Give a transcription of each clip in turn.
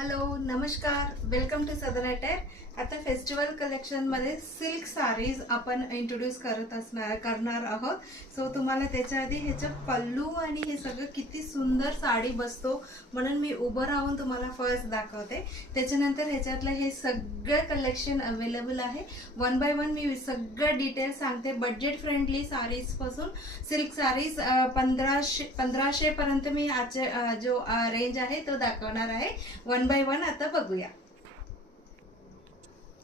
Hello नमस्कार, welcome to southern attire. आता festival collection मध्ये सिल्क साडीज आपण इंट्रोड्यूस करणार आहोत। सो तुम्हाला त्याच्या आधी ह्याचा पल्लू आणि हे सगळं किती सुंदर साडी बसतो म्हणून मी उभं राहून तुम्हाला फर्स्ट दाखवते। त्याच्यानंतर ह्याच्यातलं हे सगळं कलेक्शन अवेलेबल आहे। वन बाय वन मी सगळं डिटेल सांगते। बजेट फ्रेंडली साडीज पासून सिल्क साडीज 1500 पर्यंत मी आज जो रेंज आहे तो दाखवणार आहे। वन बाय वन आता बघूया।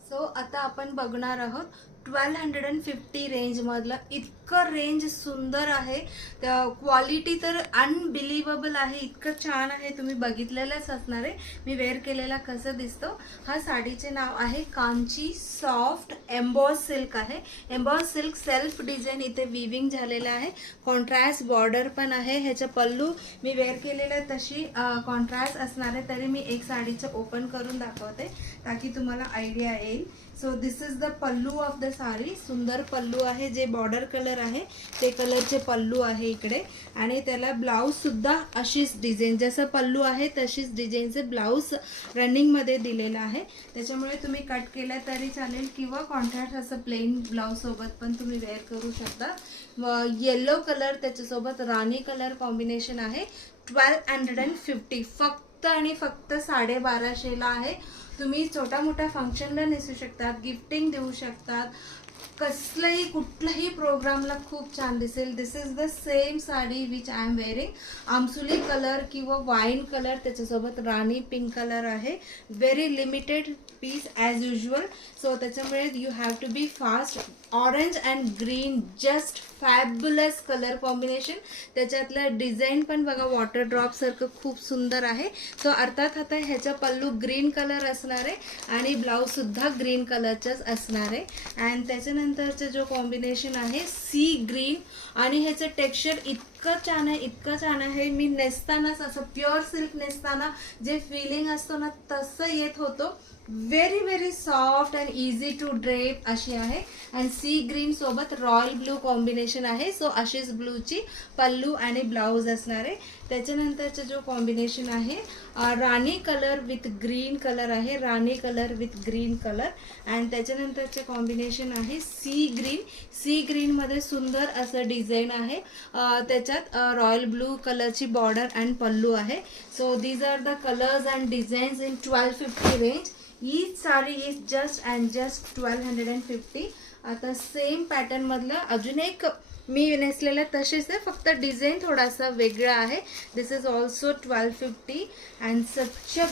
सो आता आपण बघणार आहोत 1250 रेंज मधला। इतकं रेंज सुंदर आहे, क्वालिटी तर अनबिलीवेबल आहे, इतकं छान आहे। तुम्ही बघितलेलंच असणार आहे मी वेअर केलेला कसं दिसतो। हा साडीचे नाव आहे कांची सॉफ्ट एम्बॉस सिल्क आहे। एम्बॉस सिल्क सेल्फ डिझाइन इथे विविंग झालेला आहे। कॉन्ट्रास्ट बॉर्डर पण आहे। ह्याचा पल्लू मी वेअर केलेला तशी कॉन्ट्रास्ट असणार आहे। तरी मी एक साडीचं ओपन करून दाखवते ताकी तुम्हाला आयडिया येईल। So this is the pallu of the sari. सुंदर पल्लू आहे, जे बॉर्डर कलर आहे ते कलरचे पल्लू आहे इकडे। आणि त्याला ब्लाउज सुद्धा अशीच डिझाइन, जसं पल्लू आहे तशीच डिझाइनचे ब्लाउज रनिंग मध्ये दिलेला आहे। त्याच्यामुळे तुम्ही कट केला तरी चालेल किंवा कॉन्ट्रास्ट असं प्लेन ब्लाउज सोबत पण तुम्ही वेअर करू शकता। येलो कलर त्याच्यासोबत राणी कलर कॉम्बिनेशन आहे। 1250 फक्त आणि फक्त 1250 ला आहे। तुम्ही छोटा मोठा फंक्शनला नेसू शकतात, गिफ्टिंग देऊ शकतात, कसलाही कुठलाही प्रोग्रामला खूप छान दिसेल। This is the same sari which I am wearing. आमसुली कलर किंवा वाईन कलर त्याच्यासोबत राणी पिंक कलर आहे। Very limited piece as usual. So त्याच्यामुळे you have to be fast. Orange and green just fabulous colour combination. त्याच्यातलं design पण बघा water drop सारखं खूप सुंदर आहे। सो अर्थात आता ह्याचा पल्लू ग्रीन कलर असणार आहे आणि ब्लाउज सुद्धा ग्रीन कलरचाच असणार आहे। अँड त्याच्यानंतरचं जो कॉम्बिनेशन आहे सी ग्रीन आणि ह्याचं टेक्स्चर इतकं छान आहे, इतकं छान आहे। मी नेसतानाच असं प्युअर सिल्क नेसताना जे फिलिंग असतो ना तसं येत होतं। Very very soft and easy to drape अशी आहे। अँड सी ग्रीन सोबत रॉयल ब्लू कॉम्बिनेशन आहे। सो अशीच ब्लूची पल्लू आणि ब्लाउज असणार आहे। त्याच्यानंतरचं जो कॉम्बिनेशन आहे राणी कलर विथ ग्रीन कलर आहे। राणी colour with green colour. And त्याच्यानंतरचे कॉम्बिनेशन आहे सी ग्रीन। सी ग्रीन मध्ये सुंदर असं डिझाईन आहे। त्याच्यात रॉयल ब्लू कलरची बॉर्डर अँड पल्लू आहे। So these are the colours and designs in 1250 range. Each sari is just and just 1250। आता सेम पॅटर्न मधलं अजून एक मी नेसलेलं तसेच आहे, फक्त डिझाईन थोडासा वेगळा आहे। This is also 1250 and such a